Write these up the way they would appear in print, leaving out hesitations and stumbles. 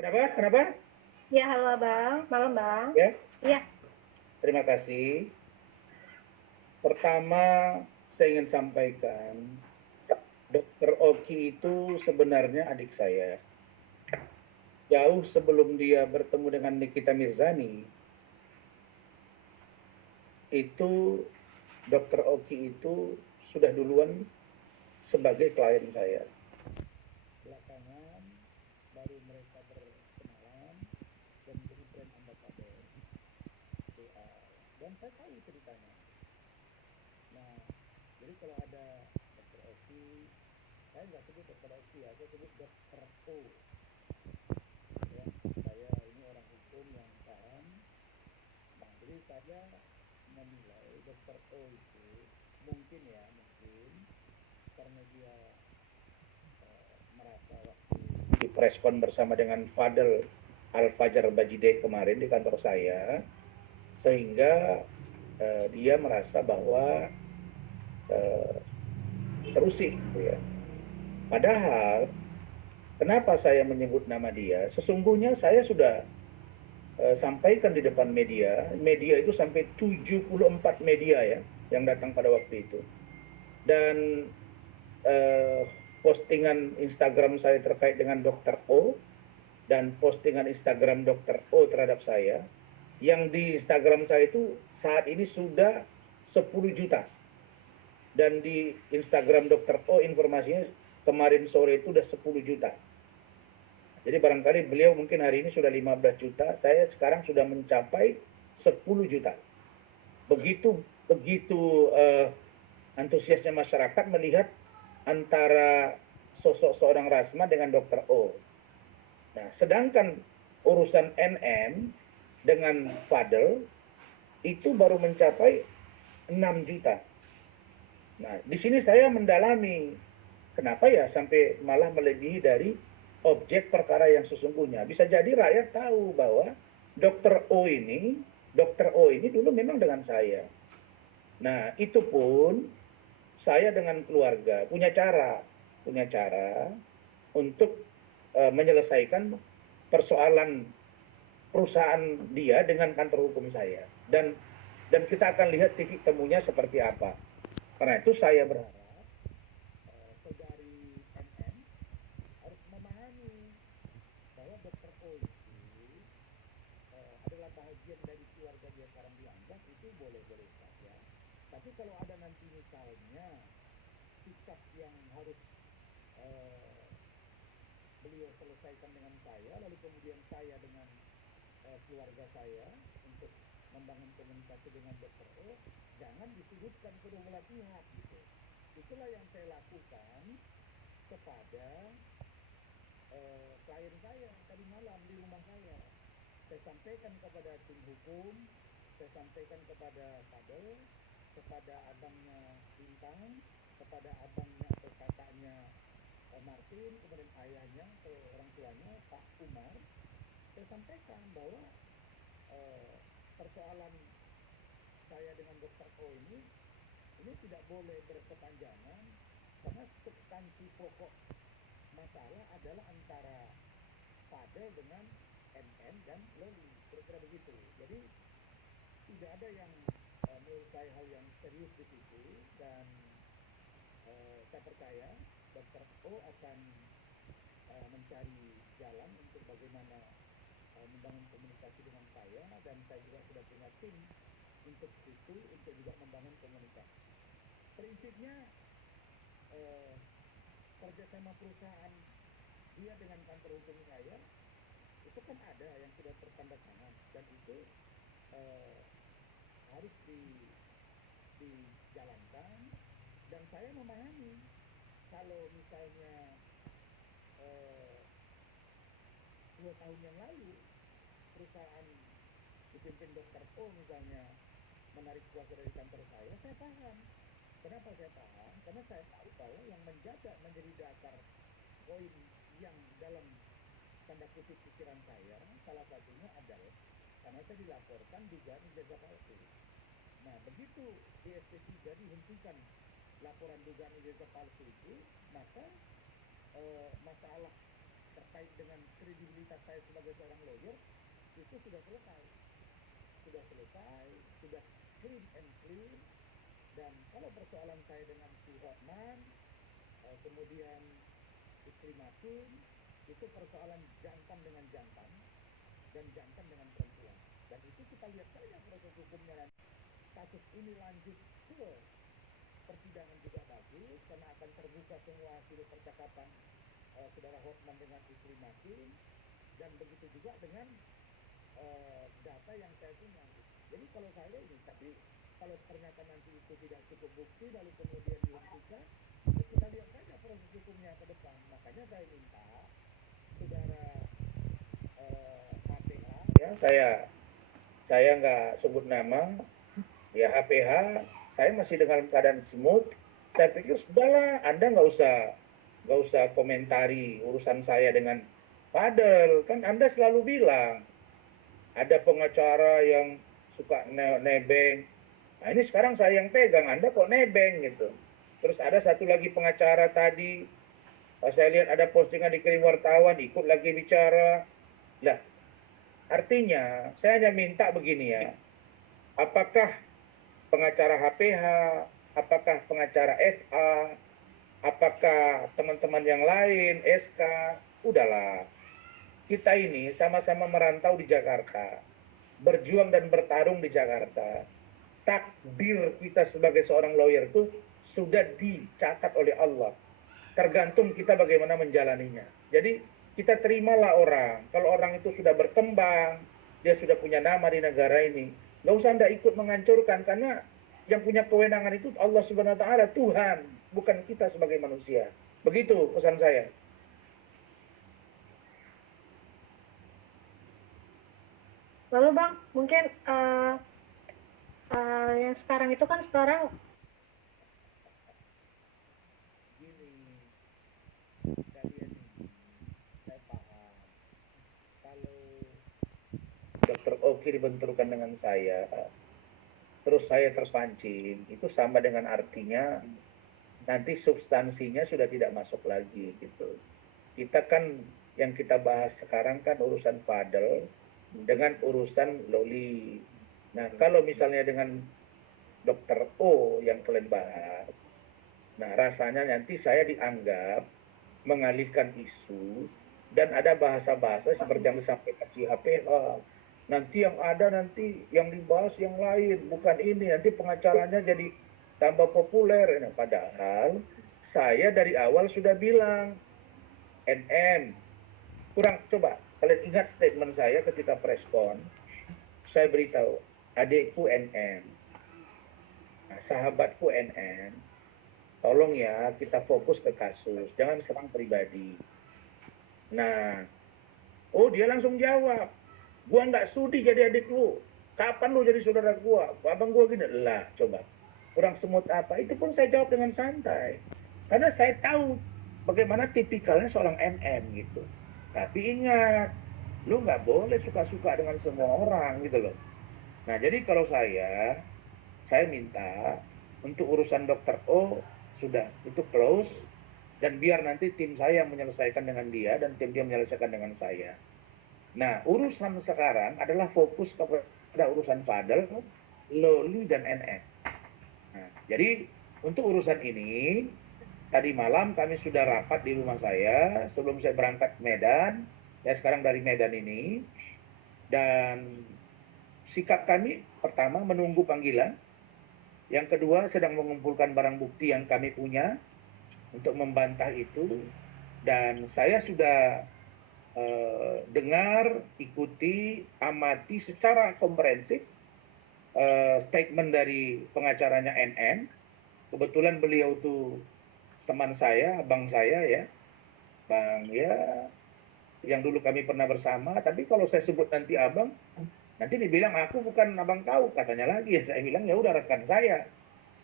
Kenapa? Kenapa? Ya, halo Bang. Malam, Bang. Ya, Iya. terima kasih. Pertama, saya ingin sampaikan, Dokter Oki itu sebenarnya adik saya. Jauh sebelum dia bertemu dengan Nikita Mirzani, itu Dokter Oki itu sudah duluan sebagai klien saya. Belakangan baru mereka berkenalan dan menjadi brand ambassador BA. Dan saya tahu ceritanya. Nah, jadi kalau ada Dokter Oki, saya nggak sebut Dokter Oki ya, saya sebut Dokter O. Ya, saya ini orang hukum yang paham. Nah, jadi saya menilai Dokter O itu mungkin ya, mungkin karena dia merasa waktu di preskon bersama dengan Fadel Al-Fajar Bajide kemarin di kantor saya, sehingga dia merasa bahwa eh, terusik gitu ya. Padahal kenapa saya menyebut nama dia? Sesungguhnya saya sudah sampaikan di depan media. Media itu sampai 74 media ya yang datang pada waktu itu. Dan eh, postingan Instagram saya terkait dengan Dokter O dan postingan Instagram Dokter O terhadap saya, yang di Instagram saya itu saat ini sudah 10 juta. Dan di Instagram Dokter O informasinya kemarin sore itu sudah 10 juta. Jadi barangkali beliau mungkin hari ini sudah 15 juta, saya sekarang sudah mencapai 10 juta. Begitu begitu antusiasnya masyarakat melihat antara sosok seorang Rasma dengan Dokter O. Nah, sedangkan urusan NN dengan Fadel itu baru mencapai 6 juta. Nah, di sini saya mendalami kenapa ya sampai malah melebihi dari objek perkara yang sesungguhnya. Bisa jadi rakyat tahu bahwa dokter O ini, dokter O ini dulu memang dengan saya. Nah, itu pun saya dengan keluarga punya cara untuk menyelesaikan persoalan perusahaan dia dengan kantor hukum saya. Dan kita akan lihat titik temunya seperti apa. Karena itu saya berharap saudari NN harus memahami bahwa dokter O itu adalah bagian dari keluarga dia sekarang dianggap, itu boleh-boleh saja. Tapi kalau ada nanti misalnya sikap yang harus eh, beliau selesaikan dengan saya, lalu kemudian saya dengan keluarga saya untuk membangun komunikasi dengan dokter O, jangan disudutkan kedua belah pihak gitu. Itulah yang saya lakukan kepada klien saya tadi malam di rumah saya. Saya sampaikan kepada tim hukum, saya sampaikan kepada Fadel, kepada abangnya Bintang, kepada abangnya atau kakaknya Martin, kemudian ayahnya atau orang tuanya Pak Umar. Saya sampaikan bahwa persoalan saya dengan dokter O ini tidak boleh berkepanjangan, karena substansi pokok masalah adalah antara Fadel dengan NN dan Loli, kira-kira begitu. Jadi tidak ada yang menurut saya hal yang serius di situ, dan saya percaya dokter O akan mencari jalan untuk bagaimana membangun komunikasi dengan saya, dan saya juga sudah punya tim untuk itu, untuk juga membangun komunikasi. Prinsipnya kerjasama perusahaan dia dengan kantor hukum saya itu kan ada yang sudah tertanda tangan, dan itu harus dijalankan. Dan saya memahami kalau misalnya 2 tahun yang lalu perusahaan dipimpin dokter O misalnya menarik kuasa dari kantor saya paham. Kenapa saya paham? Karena saya tahu bahwa yang menjadi dasar poin yang dalam tanda kutip pikiran saya, salah satunya adalah karena saya dilaporkan dugaan ijazah palsu. Nah, begitu di SP3 dihentikan laporan dugaan ijazah palsu itu, maka masalah terkait dengan kredibilitas saya sebagai seorang lawyer itu sudah selesai, sudah clean and clear. Dan kalau persoalan saya dengan si Hotman, kemudian istri Makin, itu persoalan jantan dengan jantan dan jantan dengan perempuan. Dan itu kita lihat saja proses hukumnya nanti. Kasus ini lanjut ke persidangan juga bagus, karena akan terbuka semua hasil percakapan saudara Hotman dengan istri Makin, dan begitu juga dengan data yang saya punya. Jadi kalau saya ini, tapi kalau ternyata nanti itu tidak cukup bukti lalu kemudian dihentikan, ya kita lihat saja proses hukumnya ke depan. Makanya saya minta saudara HPH, Ya, saya nggak sebut nama, ya HPH, saya masih dengan keadaan smooth. Saya pikir sudahlah, Anda nggak usah komentari urusan saya dengan Fadel. Kan Anda selalu bilang ada pengacara yang suka nebeng. Nah ini sekarang saya yang pegang, Anda kok nebeng gitu. Terus ada satu lagi pengacara tadi, saya lihat ada postingan dikirim wartawan, ikut lagi bicara. Lah, artinya saya hanya minta begini ya, apakah pengacara HPH, apakah pengacara FA, apakah teman-teman yang lain, SK, udahlah. Kita ini sama-sama merantau di Jakarta, berjuang dan bertarung di Jakarta. Takdir kita sebagai seorang lawyer itu sudah dicatat oleh Allah. Tergantung kita bagaimana menjalaninya. Jadi kita terimalah orang. Kalau orang itu sudah berkembang, dia sudah punya nama di negara ini, nggak usah Anda ikut menghancurkan, karena yang punya kewenangan itu Allah Subhanahu wa Ta'ala, Tuhan, bukan kita sebagai manusia. Begitu pesan saya. Lalu Bang, mungkin yang sekarang itu kan sekarang gini, kalian ini saya paham kalau Dr. Oki dibenturkan dengan saya, terus saya terpancing, itu sama dengan artinya nanti substansinya sudah tidak masuk lagi gitu. Kita kan yang kita bahas sekarang kan urusan Fadel dengan urusan Loli. Nah kalau misalnya dengan Dr. O yang kalian bahas, nah rasanya nanti saya dianggap mengalihkan isu, dan ada bahasa-bahasa seperti yang disampaikan si HPH. Nanti yang ada nanti yang dibahas yang lain, bukan ini. Nanti pengacaranya jadi tambah populer. Nah, padahal saya dari awal sudah bilang, NM, kurang, coba kalian ingat statement saya ketika preskon, saya beritahu, adikku NM, nah, sahabatku NM, tolong ya kita fokus ke kasus, jangan serang pribadi. Nah, oh dia langsung jawab, gua nggak sudi jadi adik lu. Kapan lu jadi saudara gua? Abang gua gini. Lah, coba. Kurang semut apa? Itu pun saya jawab dengan santai. Karena saya tahu bagaimana tipikalnya seorang NM gitu. Tapi ingat, lu nggak boleh suka-suka dengan semua orang gitu loh. Nah, jadi kalau saya minta untuk urusan Dr. O sudah itu close, dan biar nanti tim saya menyelesaikan dengan dia dan tim dia menyelesaikan dengan saya. Nah, urusan sekarang adalah fokus kepada urusan Fadel, Loli, dan NN. Nah, jadi untuk urusan ini, tadi malam kami sudah rapat di rumah saya sebelum saya berangkat ke Medan. Ya sekarang dari Medan ini, dan sikap kami pertama menunggu panggilan, yang kedua sedang mengumpulkan barang bukti yang kami punya untuk membantah itu, dan saya sudah dengar, ikuti, amati secara komprehensif statement dari pengacaranya NN. Kebetulan beliau itu teman saya, abang saya ya, bang ya, yang dulu kami pernah bersama. Tapi kalau saya sebut nanti abang, nanti dibilang aku bukan abang kau, katanya lagi. Ya saya bilang ya udah rekan saya,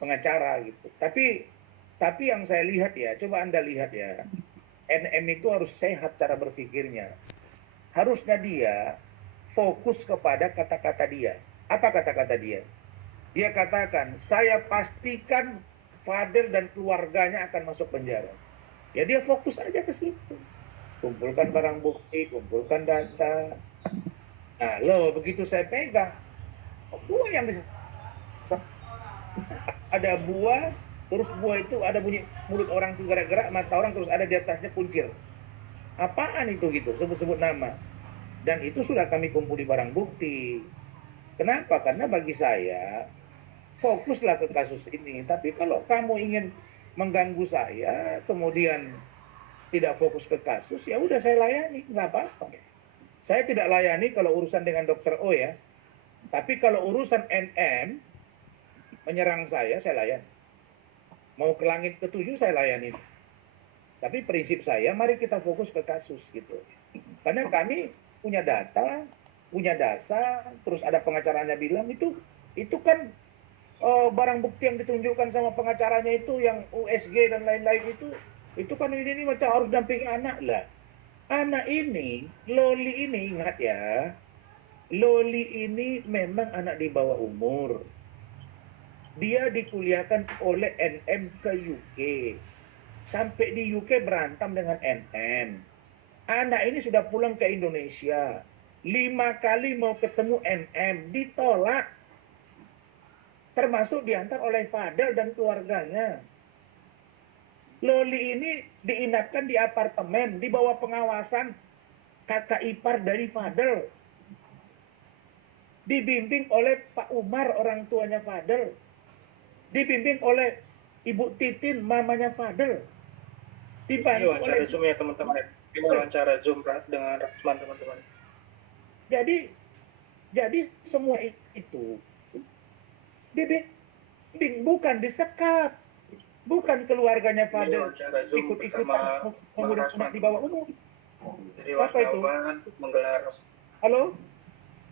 pengacara gitu. Tapi yang saya lihat ya, coba Anda lihat ya, NM itu harus sehat cara berpikirnya. Harusnya dia fokus kepada kata-kata dia. Apa kata-kata dia? Dia katakan, saya pastikan Fadel dan keluarganya akan masuk penjara. Ya dia fokus aja ke situ. kumpulkan barang bukti, kumpulkan data. Nah, begitu saya pegang, buah yang bisa, ada buah, terus buah itu ada bunyi mulut orang tuh gerak-gerak, mata orang terus ada di atasnya kuncir. Apaan itu gitu, sebut-sebut nama. Dan itu sudah kami kumpuli barang bukti. Kenapa? Karena bagi saya, fokuslah ke kasus ini. Tapi kalau kamu ingin mengganggu saya, kemudian tidak fokus ke kasus, ya udah saya layani, nggak apa-apa. Saya tidak layani kalau urusan dengan dokter O ya. Tapi kalau urusan NM menyerang saya layani. Mau ke langit ketujuh saya layani. Tapi prinsip saya, mari kita fokus ke kasus gitu. Karena kami punya data, punya dasar, terus ada pengacaranya bilang itu kan barang bukti yang ditunjukkan sama pengacaranya itu yang USG dan lain-lain itu kan ini macam harus dampingi anak lah. Anak ini, Loli ini, ingat ya, Loli ini memang anak di bawah umur. Dia dikuliahkan oleh NM ke UK. Sampai di UK berantem dengan NM. Anak ini sudah pulang ke Indonesia. 5 kali mau ketemu NM, ditolak. Termasuk diantar oleh Fadel dan keluarganya. Loli ini diinapkan di apartemen, di bawah pengawasan kakak ipar dari Fadel. Dibimbing oleh Pak Umar, orang tuanya Fadel. Dibimbing oleh Ibu Titin, mamanya Fadel. Ini wawancara Zoom ya teman-teman. Ini wawancara Zoom dengan Rasman teman-teman. Jadi semua itu dibimbing, bukan disekap. Bukan keluarganya Fadel ikut-ikutan mengurus anak di bawah umur. Jadi wartawan menggelar. Halo?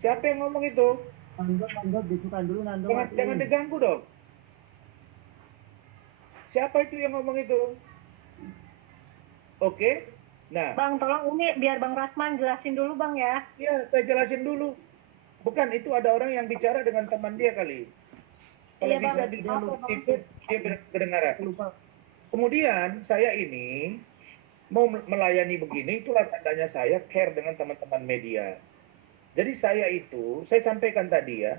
Siapa yang ngomong itu? Nando, bisukan dulu Nando. Jangan diganggu dong. Siapa itu yang ngomong itu? Oke. Nah, Bang, tolong ini biar Bang Rasman jelasin dulu Bang ya. Ya, saya jelasin dulu. Bukan, itu ada orang yang bicara dengan teman dia kali. Kalau Iya, bisa Bang. itu dia kedengaran. Kemudian saya ini mau melayani begini, itulah tandanya saya care dengan teman-teman media. Jadi saya sampaikan tadi ya,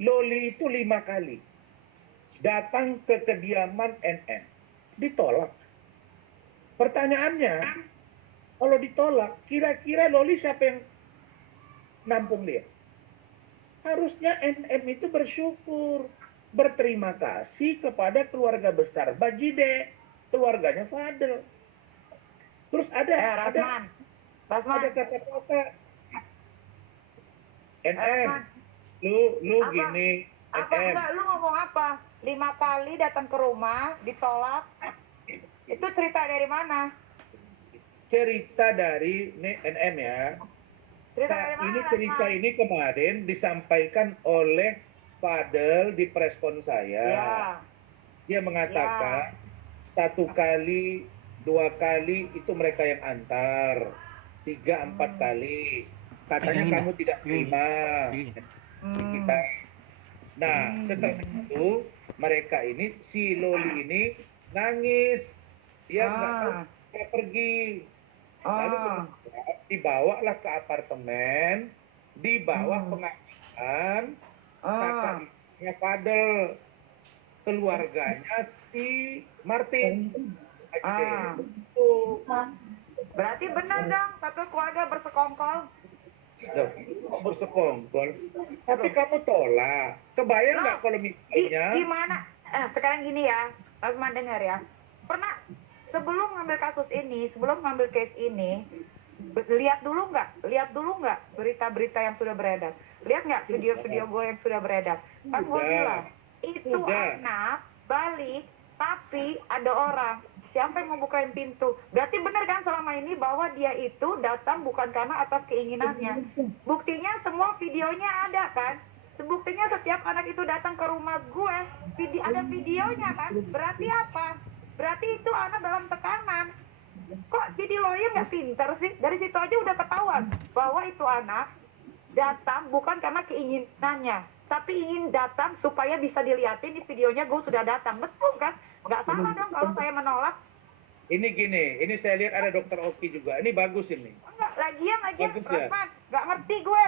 Loli itu 5 kali datang ke kediaman NN, ditolak. Pertanyaannya, kalau ditolak, kira-kira Loli siapa yang nampung dia? Harusnya NM itu bersyukur, berterima kasih kepada keluarga besar Bajide, keluarganya Fadel. Terus ada kata-kata NM, lu gini, NM. Lu ngomong apa? 5 kali datang ke rumah, ditolak. Itu cerita dari mana? Cerita dari NM ya. Cerita ini kemarin disampaikan oleh Fadel di preskon saya. Ya. Dia mengatakan 1 kali, 2 kali itu mereka yang antar, 3, 4 kali. Katanya kamu tidak terima kita. Nah, setelah itu mereka ini, si Loli ini nangis. Dia nggak mau pergi. Lalu dibawalah ke apartemen, di bawah pengawasan kakaknya Fadel, keluarganya si Martin. Berarti benar dong, satu keluarga bersekongkol. Bersekongkol. Tapi kamu tolak. Kebayang nggak kalau misalnya? Gimana? Sekarang gini ya, Rasman dengar ya. Pernah sebelum ngambil kasus ini, sebelum ngambil case ini, lihat dulu nggak berita-berita yang sudah beredar? Lihat nggak video-video gue yang sudah beredar? Kan gue bilang, itu anak balik, tapi ada orang. Siapa yang mau bukain pintu? Berarti benar kan selama ini bahwa dia itu datang bukan karena atas keinginannya. Buktinya semua videonya ada kan? Buktinya setiap anak itu datang ke rumah gue, ada videonya kan? Berarti apa? Berarti itu anak dalam tekanan. Kok jadi lawyer nggak pintar sih? Dari situ aja udah ketahuan bahwa itu anak datang bukan karena keinginannya, tapi ingin datang supaya bisa dilihatin di videonya gue sudah datang. Betul kan? Nggak salah dong kalau saya menolak. Ini gini, ini saya lihat ada Dokter Oki juga. Ini bagus ini. Enggak, lagian Bagus ya? Rasman, nggak ngerti gue.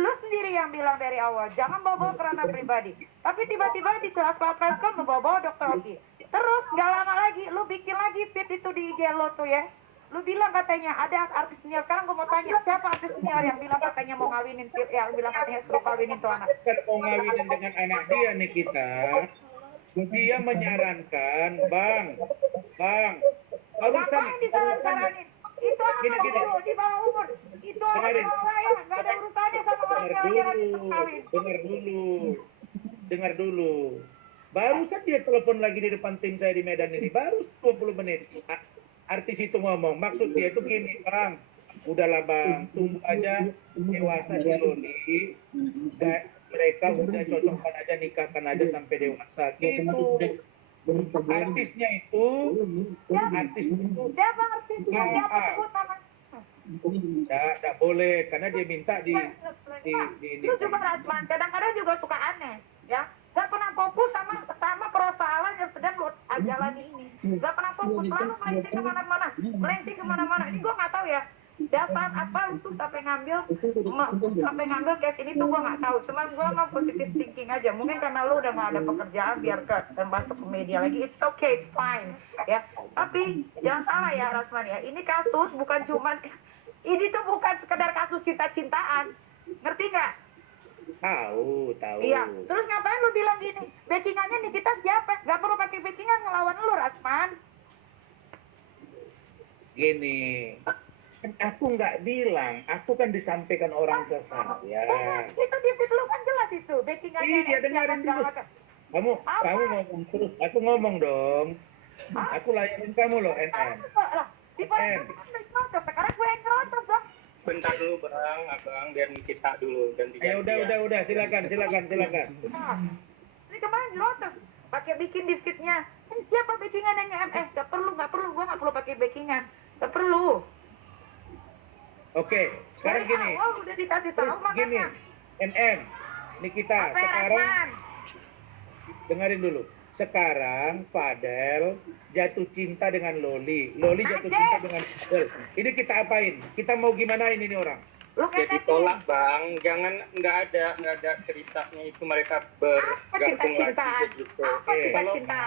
Lu sendiri yang bilang dari awal, jangan bawa-bawa kerana pribadi. Tapi tiba-tiba di kelas-kelas kan lu bawa-bawa Dokter Oki. Terus nggak lama lagi, lu bikin lagi feed itu di IG lo tuh ya. Lu bilang katanya ada artis senior. Sekarang gue mau tanya, siapa artis senior yang bilang katanya mau ngawinin, yang bilang katanya suruh kawinin tuh anak? Bukan mau ngawinin dengan anak dia nih kita. Dia menyarankan, Bang, barusan, Ngapain disaran-saranin? Itu anak dulu, di bawah umur. Itu anak Dengerin. bawah saya, nggak ada urusannya sama orang dengar yang lagi dulu, kawin. dengar dulu. Barusan dia telepon lagi di depan tim saya di Medan ini, baru 20 menit. Artis itu ngomong, maksud dia itu gini, Bang, udahlah Bang, tunggu aja dewasa si Loli, mereka udah cocokkan aja, nikahkan aja sampai dewasa, gitu. Artisnya itu, Siapa artisnya? Siapa sebut nama? tidak boleh, karena dia minta di Lu juga Rasman, kadang-kadang juga suka aneh, ya. Gak pernah fokus sama persoalan yang sedang lu jalani ini. Gak pernah fokus, selalu melenceng kemana-mana. Ini gue nggak tahu ya. Dasar apa lu tuh sampai ngambil case ini tuh gue nggak tahu. Cuma gue mau positive thinking aja. Mungkin karena lu udah nggak ada pekerjaan, biarkan dan masuk ke media lagi. It's okay, it's fine, ya. Tapi jangan salah ya Rasman ya. Ini kasus bukan cuman, ini tuh bukan sekedar kasus cinta-cintaan. Ngerti nggak? Tahu. Iya. Terus ngapain lu bilang gini? Backingannya nih kita siapa? Gak perlu pakai backingan ngelawan lu, Rasman. Gini, kan aku nggak bilang, aku kan disampaikan orang ke saya. Itu di feed lu kan jelas itu backingannya. Iya, dengerin dulu. Kamu ngomong terus, aku ngomong dong. Aku layanin kamu loh, NN. Di sekarang gue yang ngerotos dong. Bentar dulu Bang, Abang, biar Nikita dulu dan Ya udah, silakan. Nah, ini kemarin ngerotos. Pakai bikin di feednya. Siapa backingannya MS? Gak perlu. Gue gak perlu pakai backingan. Gak perlu. Oke, sekarang gini. Oh, udah dikasih tahu Gini, makanya. NN, Nikita, sekarang dengerin dulu. Sekarang Fadel jatuh cinta dengan Loli jatuh cinta dengan Fadel. Ini kita apain? Kita mau gimanain ini orang? Lu kayak Jadi tolak Bang, jangan nggak ada ceritanya itu mereka bergabung lagi begitu.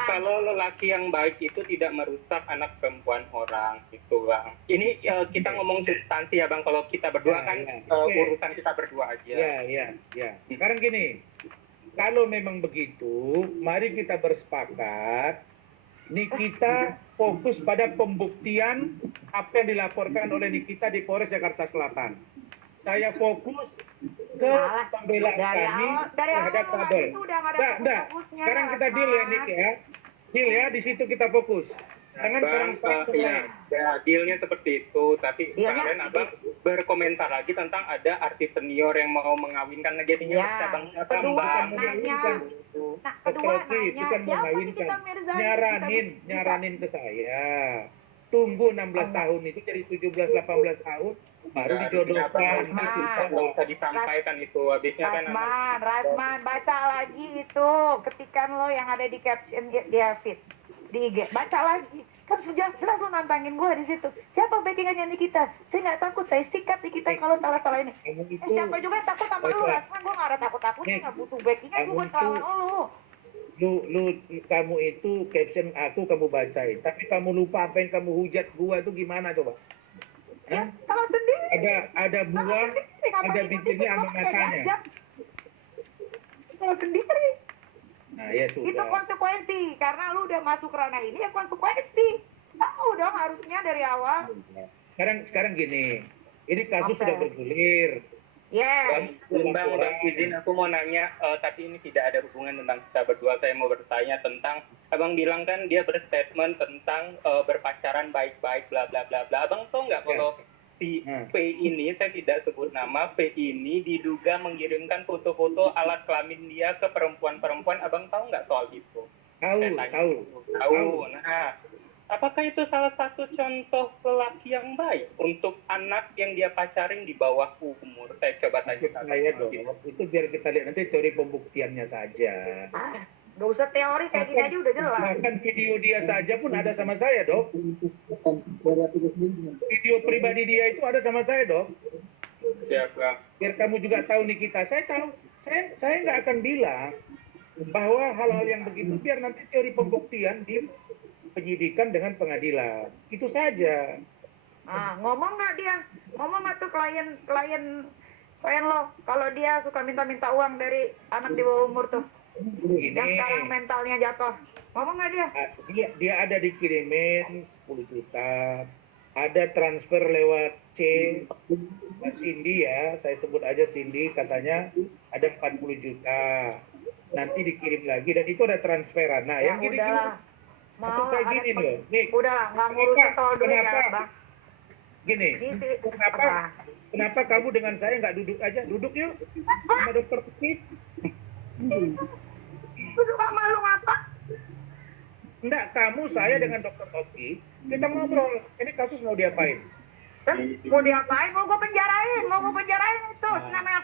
Kalau lelaki yang baik itu tidak merusak anak perempuan orang gitu Bang. Ini kita ngomong substansi ya Bang. Kalau kita berdua kan urusan kita berdua aja. Ya. Sekarang gini, kalau memang begitu, mari kita bersepakat. Nikita fokus pada pembuktian apa yang dilaporkan oleh Nikita di Polres Jakarta Selatan. Saya fokus ke pembelaan kami terhadap Fadel. Enggak. Sekarang kita deal ya, Nik ya. Deal ya, di situ kita fokus. Jangan serang-serang ya, dealnya seperti itu. Tapi kemarin Abang berkomentar lagi tentang ada artis senior yang mau mengawinkan. Jadinya Abang itu kan mengawinkan. Nyaranin ke saya. Tunggu 16 tahun itu jadi 17-18 tahun baru dijodohkan. Nggak usah disampaikan itu. Habisnya kan Rasman, baca lagi itu ketikan lo yang ada di caption dia feed di IG. Baca lagi. Kan jelas lo nantangin gue di situ. Siapa backingannya Nikita? Saya nggak takut, saya sikat Nikita kalau salah-salah ini. Siapa juga yang takut sama lu, Rasman? Gue nggak ada takut-takutnya, nggak butuh backingan gue buat lawan lu. Kamu itu caption aku kamu bacain, tapi kamu lupa apa yang kamu hujat gua itu gimana coba? Ya, salah sendiri. Ada buah, ada bibirnya, ada matanya. Salah sendiri. Nah ya sudah. Itu konsekuensi, karena lu udah masuk ranah ini ya konsekuensi. Tahu dong harusnya dari awal. Sekarang gini, ini kasus sudah bergulir. Bang, udah izin aku mau nanya, tapi ini tidak ada hubungan tentang kita berdua. Saya mau bertanya tentang, Abang bilang kan dia berstatement tentang berpacaran baik-baik, bla bla bla bla. Abang tahu nggak kalau si P ini, saya tidak sebut nama, P ini diduga mengirimkan foto-foto alat kelamin dia ke perempuan-perempuan. Abang tahu nggak soal itu? Tahu. Nah, apakah itu salah satu contoh lelaki yang baik untuk anak yang dia pacarin di bawah umur? Saya coba tanya. Saya dong, itu biar kita lihat nanti teori pembuktiannya saja. Gak usah teori kayak gini aja udah jelas. Bahkan video dia saja pun ada sama saya, Dok. Video pribadi dia itu ada sama saya, Dok. Siap, Bang. Biar kamu juga tahu Nikita, saya tahu. Saya nggak akan bilang bahwa hal-hal yang begitu biar nanti teori pembuktian di penyidikan dengan pengadilan. Itu saja. Ngomong nggak dia? Ngomong nggak tuh klien lo kalau dia suka minta-minta uang dari anak di bawah umur tuh? Begini, Yang sekarang mentalnya jatuh. Ngomong nggak dia? dia ada dikirimin 10 juta, ada transfer lewat Cindy ya, saya sebut aja Cindy, katanya ada 40 juta, nanti dikirim lagi, dan itu ada transferan. Nah, yang gini-gini, maksud saya gini loh, nih, udahlah, nggak ngurusin soal duit ya, Bang. Gini, kenapa kamu dengan saya nggak duduk aja? Duduk yuk, sama dokter Oki. Duduk sama lu ngapa? Enggak, kamu, saya dengan dokter Oki, kita ngobrol, ini kasus mau diapain? Mau diapain? Mau gue penjarain itu. Namanya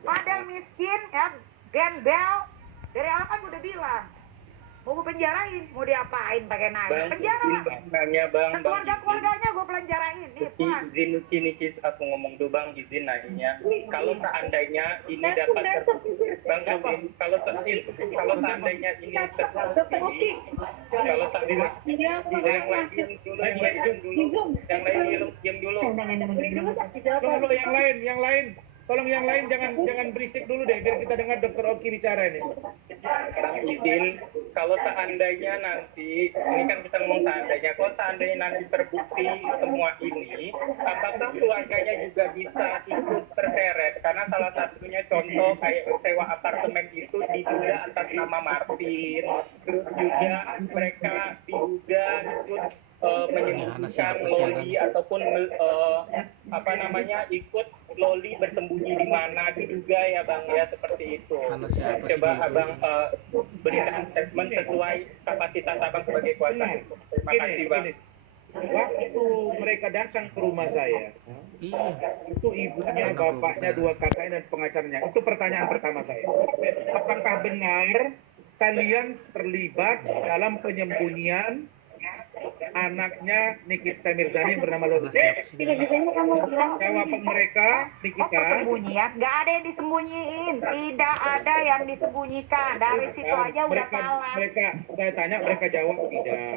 Fadel miskin ya, gembel. Dari awal kan udah bilang mau gue penjarain, mau diapain pakai nanya? Penjara. Nanya, Bang. Keluarganya gue penjarain. Nih, Puan. Izin Nikis, aku ngomong dulu, Bang. Izin nanya. Kalau seandainya ini dapat terbukti, Bang, kalau seandainya ini terbukti, kalau seandainya yang lain diam dulu. Tolong yang lain jangan berisik dulu deh, biar kita dengar dokter Oki bicara ini. Bang, izin, kalau seandainya nanti, ini kan kita ngomong seandainya, kalau seandainya nanti terbukti semua ini, apakah keluarganya juga bisa ikut terseret? Karena salah satunya contoh kayak sewa apartemen itu diduga atas nama Martin, terus juga mereka diduga ikut menyembunyikan Loli ataupun ikut Loli bersembunyi di mana diduga ya, Bang, ya, seperti itu. Coba Abang berikan statement sesuai kapasitas Abang sebagai kuasa. Terima kasih, Bang. Waktu mereka datang ke rumah saya, itu ibunya, bapaknya, 2 kakaknya dan pengacaranya. Itu pertanyaan pertama saya. Apakah benar kalian terlibat dalam penyembunyian anaknya Nikita Mirzani yang bernama Loli? Jawaban mereka, Nikita, Persembunyian? Nggak ada yang disembunyiin. Tidak ada yang disembunyikan. Dari situ aja udah salah. Saya tanya, mereka jawab tidak.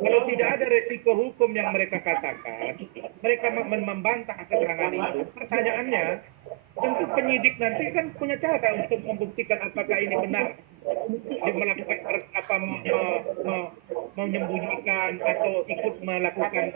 Kalau tidak ada resiko hukum yang mereka katakan, mereka membantah keterangan itu. Pertanyaannya, tentu penyidik nanti kan punya cara untuk membuktikan apakah ini benar dia melakukan menyembunyikan atau ikut melakukan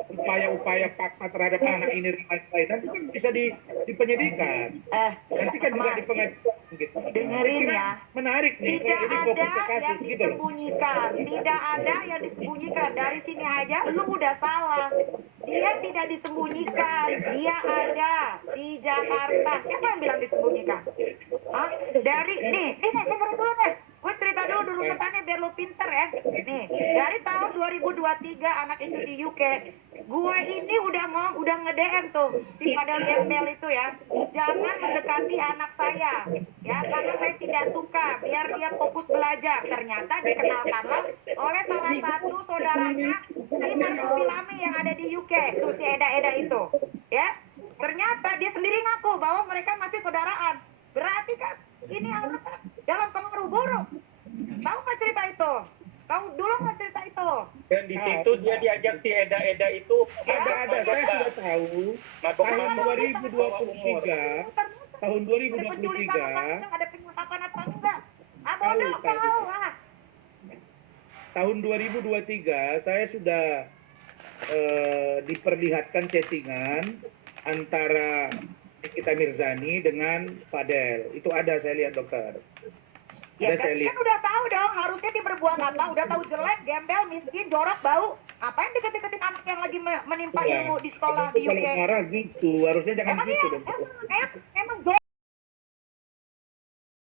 upaya-upaya paksa terhadap anak ini dan lain-lain. Nanti kan bisa di penyidikan. Nanti kan juga di pengadilan gitu. Dengerin ya. Menarik nih. Tidak ini ada fokus ke kasus, yang gitu loh. disembunyikan. Tidak ada yang disembunyikan. Dari sini aja lu udah salah. Dia tidak disembunyikan. Dia ada di Jakarta. Siapa yang bilang disembunyikan? Hah? Dari nih dengerin dulu nih. Gue cerita dulu kesannya biar lu pinter ya. Nih, dari tahun 2023 anak itu di UK, gue ini udah nge-DM tuh si Fadel Gembel itu ya. Jangan mendekati anak saya. Ya, karena saya tidak suka, biar dia fokus belajar. Ternyata dikenalkanlah oleh salah satu saudaranya si Marsupilami Lami yang ada di UK, tuh si Eda itu. Ya, ternyata dia sendiri ngaku bahwa mereka masih saudaraan. Berarti kan ini anak dalam pengaruh buruk. Tahu nggak cerita itu? Tahu dulu nggak cerita itu? Dan di situ dia diajak si Eda itu. Saya sudah tahu. Tahun 2023, ada penyekapan apa enggak? Bodoh kau lah. Tahun 2023 saya sudah diperlihatkan chattingan antara Nikita Mirzani dengan Fadel. Itu ada, saya lihat, dokter. Ya kan udah tahu dong, harusnya dia berbuat apa? Udah tahu jelek, gembel, miskin, jorok, bau. Apa yang deket-deketin anak yang lagi menimpa ilmu di sekolah di UK? Kalau marah gitu, harusnya jangan gitu dong.